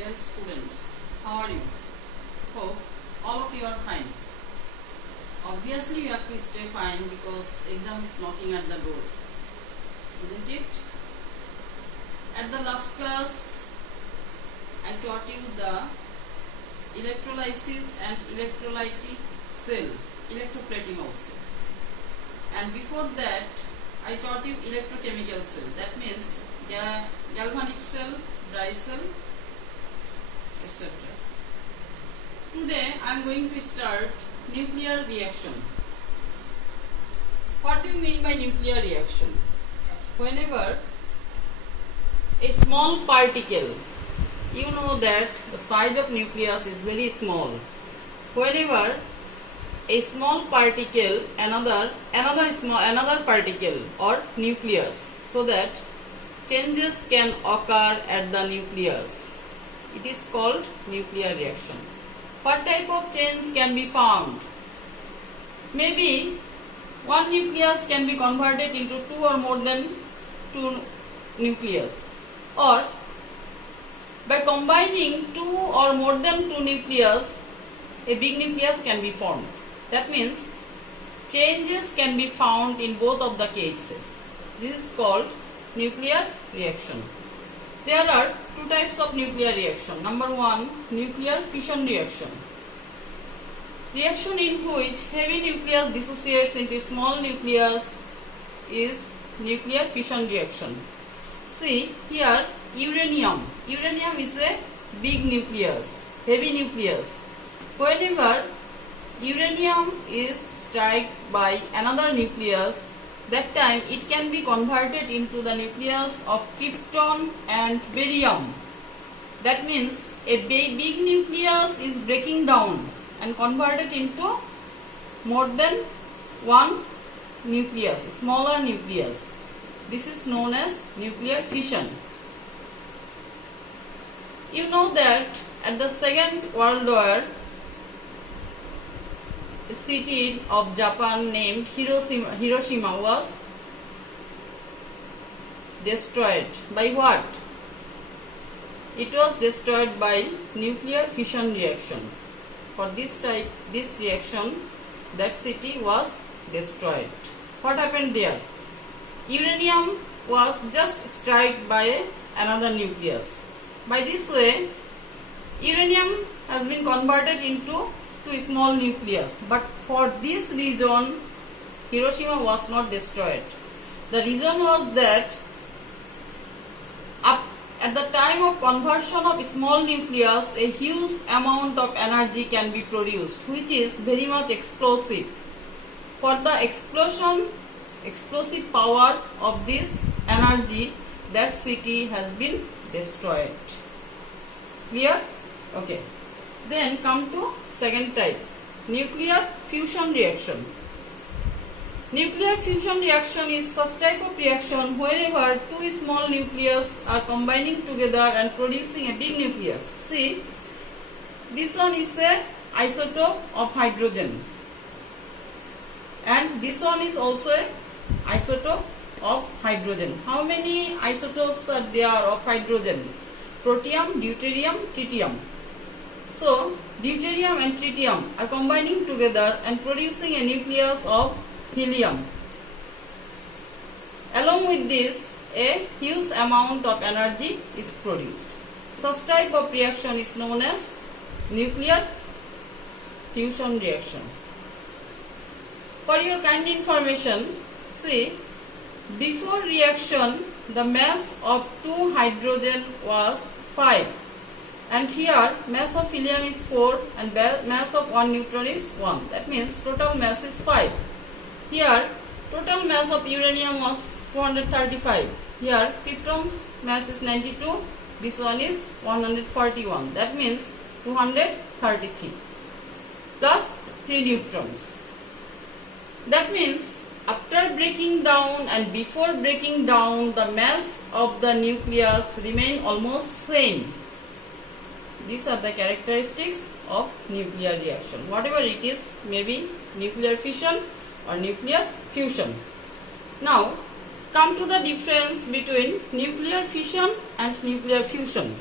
Dear students, how are you? Hope all of you are fine. Obviously you have to stay fine because exam is knocking at the door, isn't it? At the last class I taught you the electrolysis and electrolytic cell, electroplating also. And before that I taught you electrochemical cell, that means galvanic cell, dry cell, etc. Today I am going to start nuclear reaction. What do you mean by nuclear reaction? Whenever a small particle, you know that the size of nucleus is very small. Whenever a small particle, another particle or nucleus, so that changes can occur at the nucleus, it is called nuclear reaction. What type of change can be found? Maybe one nucleus can be converted into two or more than two nucleus, or by combining two or more than two nucleus, a big nucleus can be formed. That means changes can be found in both of the cases. This is called nuclear reaction. There are two types of nuclear reaction. Number one, nuclear fission reaction. Reaction in which heavy nucleus dissociates into small nucleus is nuclear fission reaction. See here, uranium. Uranium is a big nucleus, heavy nucleus. Whenever uranium is struck by another nucleus, that time it can be converted into the nucleus of krypton and barium. That means a big nucleus is breaking down and converted into more than one nucleus, smaller nucleus. This is known as nuclear fission. You know that at the Second World War, a city of Japan named Hiroshima was destroyed. By what? It was destroyed by nuclear fission reaction. For this reaction, that city was destroyed. What happened there? Uranium was just struck by another nucleus. By this way, uranium has been converted into two small nucleus, but for this reason Hiroshima was not destroyed. The reason was that at the time of conversion of small nucleus, a huge amount of energy can be produced, which is very much explosive. For the explosive power of this energy, that city has been destroyed. Clear? Okay. Then come to second type, nuclear fusion reaction. Nuclear fusion reaction is such type of reaction wherever two small nucleus are combining together and producing a big nucleus. See, this one is a isotope of hydrogen, and this one is also a isotope of hydrogen. How many isotopes are there of hydrogen? Protium, deuterium, tritium. So, deuterium and tritium are combining together and producing a nucleus of helium. Along with this, a huge amount of energy is produced. Such type of reaction is known as nuclear fusion reaction. For your kind information, see, before reaction, the mass of two hydrogen was 5. And here mass of helium is 4 and mass of one neutron is 1. That means total mass is 5. Here total mass of uranium was 235. Here krypton's mass is 92. This one is 141. That means 233 plus 3 neutrons. That means after breaking down and before breaking down, the mass of the nucleus remain almost same. These are the characteristics of nuclear reaction. Whatever it is, maybe nuclear fission or nuclear fusion. Now, come to the difference between nuclear fission and nuclear fusion.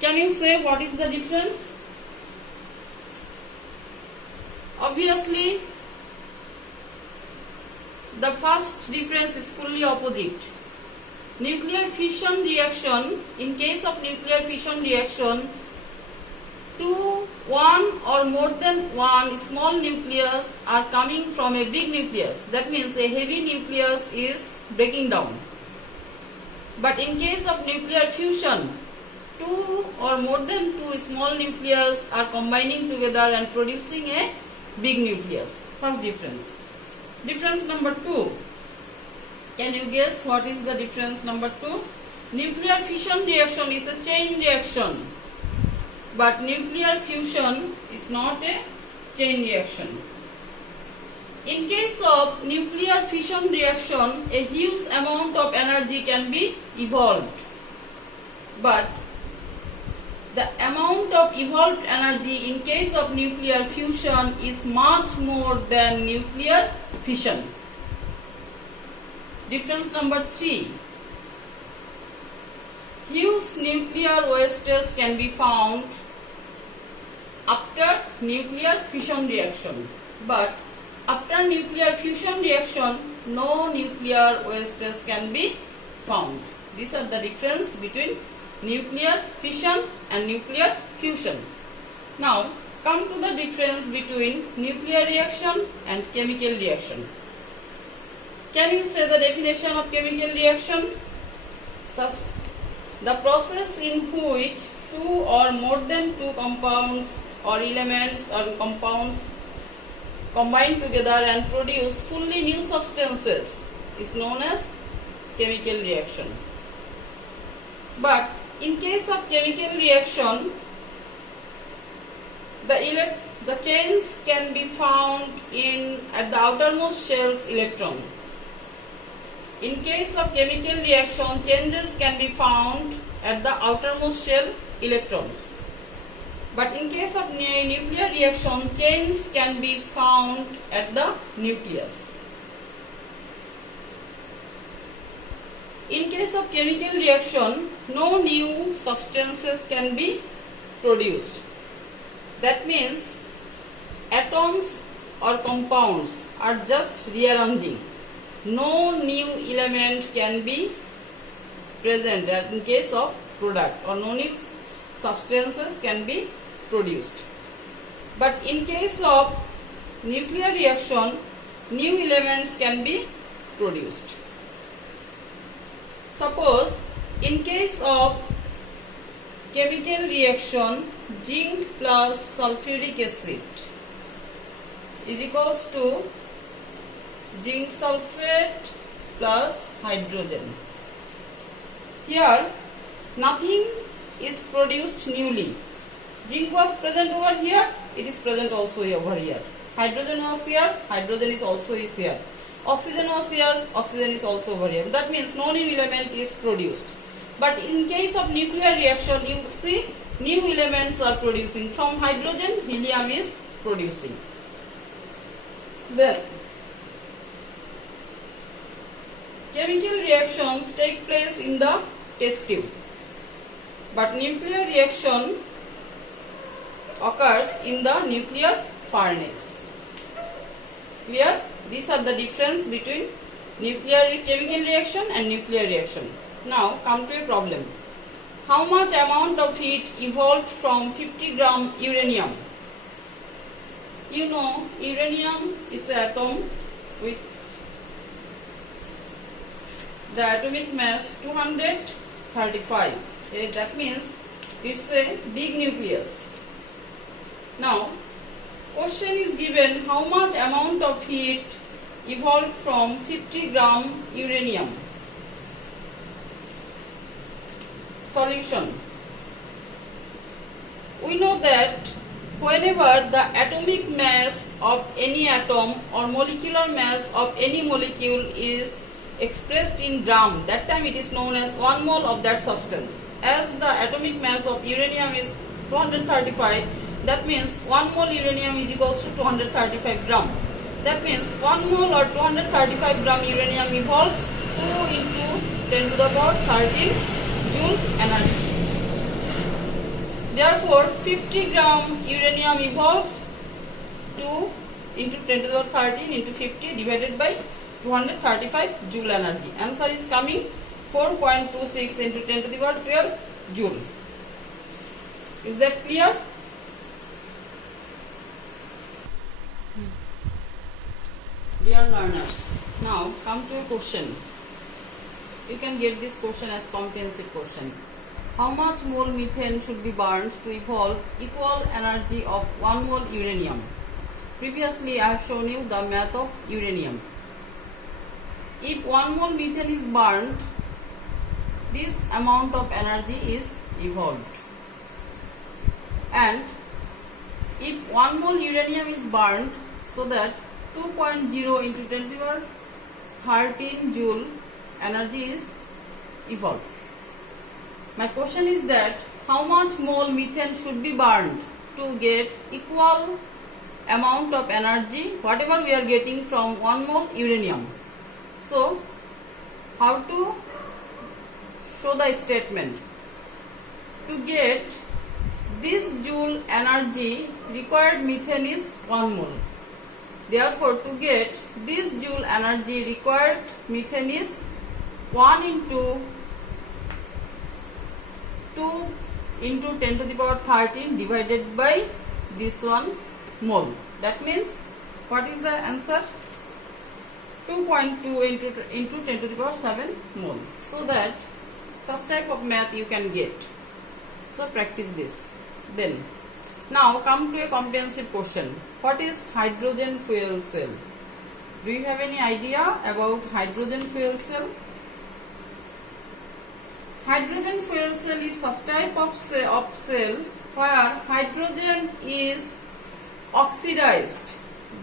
Can you say what is the difference? Obviously, the first difference is fully opposite. Nuclear fission reaction, in case of nuclear fission reaction, one or more than one small nucleus are coming from a big nucleus. That means a heavy nucleus is breaking down. But in case of nuclear fusion, two or more than two small nucleus are combining together and producing a big nucleus. First difference. Difference number 2. Can you guess what is the difference number 2? Nuclear fission reaction is a chain reaction, but nuclear fusion is not a chain reaction. In case of nuclear fission reaction, a huge amount of energy can be evolved, but the amount of evolved energy in case of nuclear fusion is much more than nuclear fission. Difference number 3. Huge nuclear wastes can be found after nuclear fission reaction, but after nuclear fusion reaction, no nuclear wastes can be found. These are the difference between nuclear fission and nuclear fusion. Now, come to the difference between nuclear reaction and chemical reaction. Can you say the definition of chemical reaction? The process in which two or more than two compounds or elements or compounds combine together and produce fully new substances is known as chemical reaction. But in case of chemical reaction, the chains can be found at the outermost shell's electron. In case of chemical reaction, changes can be found at the outermost shell electrons. But in case of nuclear reaction, chains can be found at the nucleus. In case of chemical reaction, no new substances can be produced. That means atoms or compounds are just rearranging. No new element can be present in case of product, or no new substances can be produced. But in case of nuclear reaction, new elements can be produced. Suppose in case of chemical reaction, zinc plus sulfuric acid is equals to zinc sulfate plus hydrogen. Here nothing is produced newly. Zinc was present over here, it is present also over here. Hydrogen was here, hydrogen is also here. Oxygen was here, oxygen is also over here. That means no new element is produced. But in case of nuclear reaction, you see new elements are producing. From hydrogen, helium is producing. Then chemical reactions take place in the test tube, but nuclear reaction occurs in the nuclear furnace. Clear? These are the difference between nuclear chemical reaction and nuclear reaction. Now come to a problem. How much amount of heat evolved from 50 gram uranium? You know, uranium is an atom with the atomic mass 235. That means it's a big nucleus. Now, question is given, how much amount of heat evolved from 50 gram uranium? Solution. We know that whenever the atomic mass of any atom or molecular mass of any molecule is expressed in gram, that time it is known as 1 mole of that substance. As the atomic mass of uranium is 235, that means 1 mole uranium is equals to 235 gram. That means 1 mole or 235 gram uranium evolves 2 into 10 to the power 13 joule energy. Therefore, 50 gram uranium evolves to into 10 to the power 13 into 50 divided by 235 joule energy. Answer is coming 4.26 into 10 to the power 12 joule. Is that clear? Dear learners, now come to a question. You can get this question as comprehensive question. How much mole methane should be burned to evolve equal energy of 1 mole uranium? Previously, I have shown you the math of uranium. If 1 mole methane is burned, this amount of energy is evolved. And if 1 mole uranium is burned, so that 2.0 into 10 to the power 13 joule energy is evolved. My question is that how much mole methane should be burned to get equal amount of energy whatever we are getting from 1 mole uranium. So, how to show the statement? To get this joule energy required methane is 1 mole. Therefore, to get this joule energy required methane is 1 into 2 into 10 to the power 13 divided by this one mole. That means, what is the answer? 2.2 into 10 to the power 7 mole. So that such type of math you can get. So practice this. Then, now come to a comprehensive question. What is hydrogen fuel cell? Do you have any idea about hydrogen fuel cell? Hydrogen fuel cell is such type of cell where hydrogen is oxidized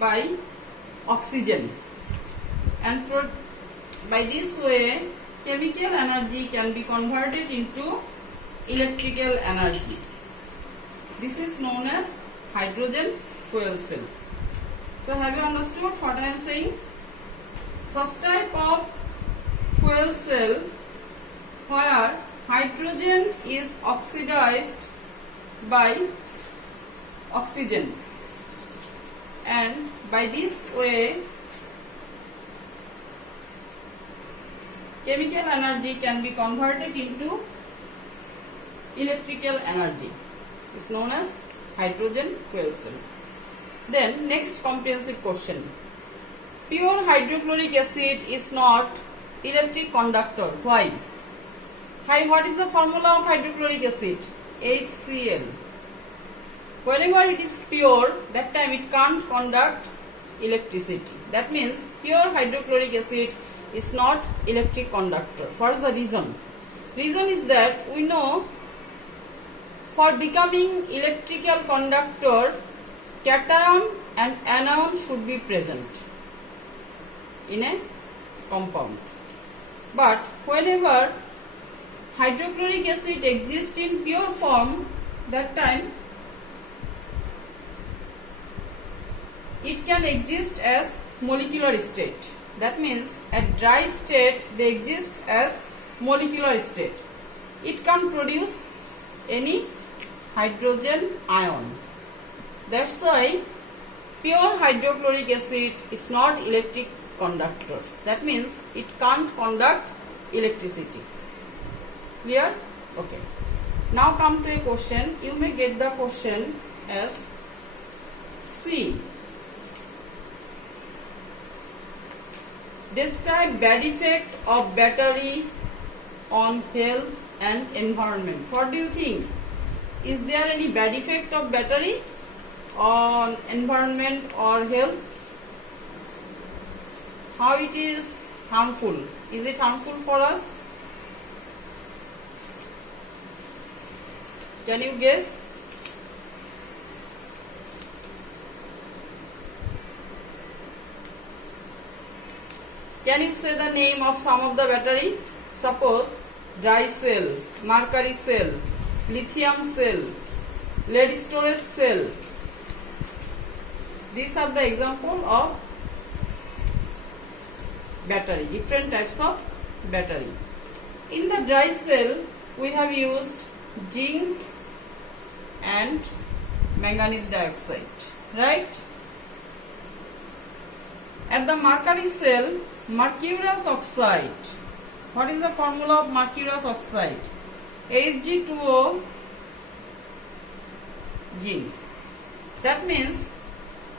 by oxygen, and by this way chemical energy can be converted into electrical energy. This is known as hydrogen fuel cell. So have you understood what I am saying? Such type of fuel cell where hydrogen is oxidized by oxygen, and by this way chemical energy can be converted into electrical energy. It's known as hydrogen fuel cell. Then next comprehensive question. Pure hydrochloric acid is not electric conductor. Why? What is the formula of hydrochloric acid? HCl. Whenever it is pure, that time it can't conduct electricity. That means pure hydrochloric acid is not electric conductor. What is the reason? Reason is that we know for becoming electrical conductor, cation and anion should be present in a compound. But whenever hydrochloric acid exists in pure form, that time it can exist as molecular state. That means at dry state they exist as molecular state. It can produce any hydrogen ion. That's why pure hydrochloric acid is not electric conductor. That means it can't conduct electricity. Clear? Okay. Now come to a question. You may get the question as C. Describe bad effect of battery on health and environment. What do you think? Is there any bad effect of battery on environment or health? How it is harmful? Is it harmful for us? Can you guess? Can you say the name of some of the battery? Suppose dry cell, mercury cell, lithium cell, lead storage cell. These are the example of battery, different types of battery. In the dry cell, we have used zinc, and manganese dioxide, right? At the mercury cell, mercurous oxide. What is the formula of mercurous oxide? Hg2O zinc. That means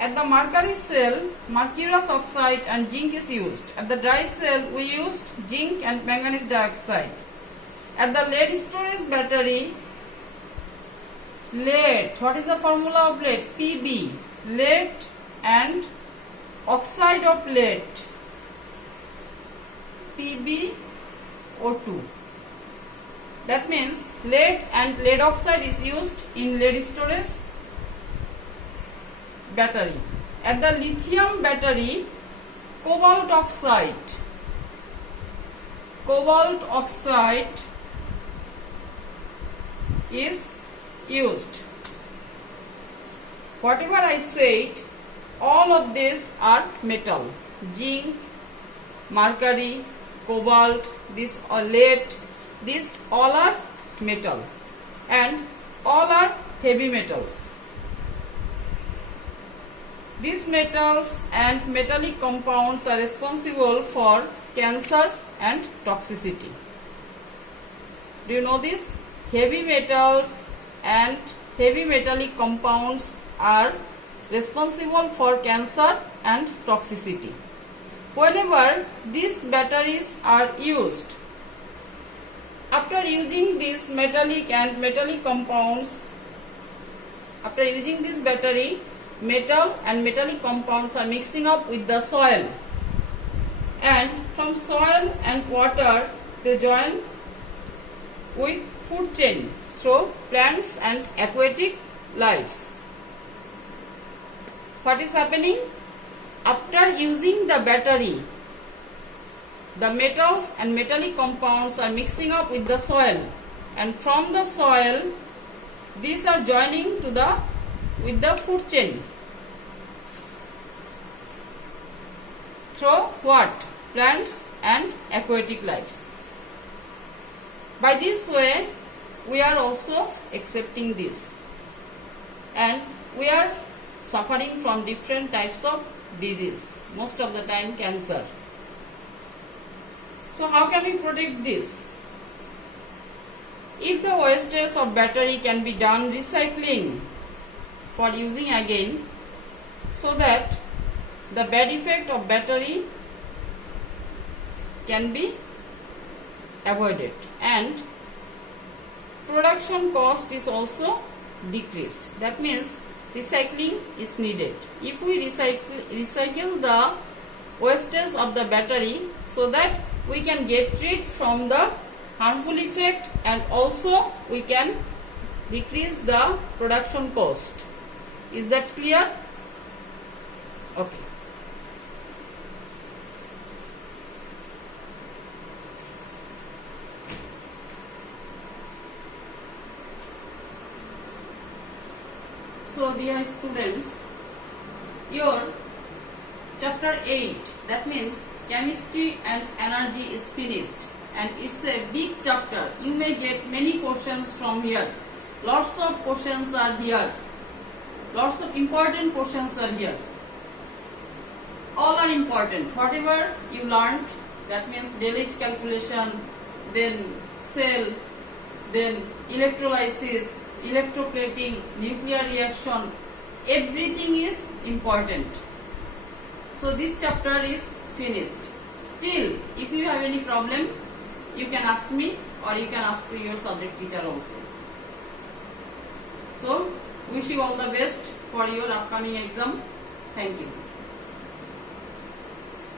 at the mercury cell, mercurous oxide and zinc is used. At the dry cell, we used zinc and manganese dioxide. At the lead storage battery, lead. What is the formula of lead? Pb. Lead and oxide of lead, PbO2. That means lead and lead oxide is used in lead storage battery. At the lithium battery, cobalt oxide is used. Whatever I said, all of these are metal. Zinc, mercury, cobalt, this or lead, these all are metal and all are heavy metals. These metals and metallic compounds are responsible for cancer and toxicity. Do you know this? Heavy metals and heavy metallic compounds are responsible for cancer and toxicity. Whenever these batteries are used, after using these metallic and metallic compounds, after using this battery, metal and metallic compounds are mixing up with the soil, and from soil and water they join with food chain through plants and aquatic lives. What is happening? After using the battery, the metals and metallic compounds are mixing up with the soil, and from the soil these are joining to with the food chain through what? Plants and aquatic lives. By this way, we are also accepting this, and we are suffering from different types of disease, most of the time cancer. So how can we protect this? If the wastage of battery can be done recycling for using again, so that the bad effect of battery can be avoided and production cost is also decreased. That means recycling is needed. If we recycle the wastage of the battery, so that we can get rid from the harmful effect, and also we can decrease the production cost. Is that clear? Okay. So dear students, your chapter 8, that means chemistry and energy, is finished, and it's a big chapter. You may get many questions from here. Lots of questions are here. Lots of important questions are here. All are important. Whatever you learned, that means Delitzsch calculation, then cell, then electrolysis, electroplating, nuclear reaction, everything is important. So this chapter is finished. Still, if you have any problem, you can ask me, or you can ask to your subject teacher also. So wish you all the best for your upcoming exam. Thank you.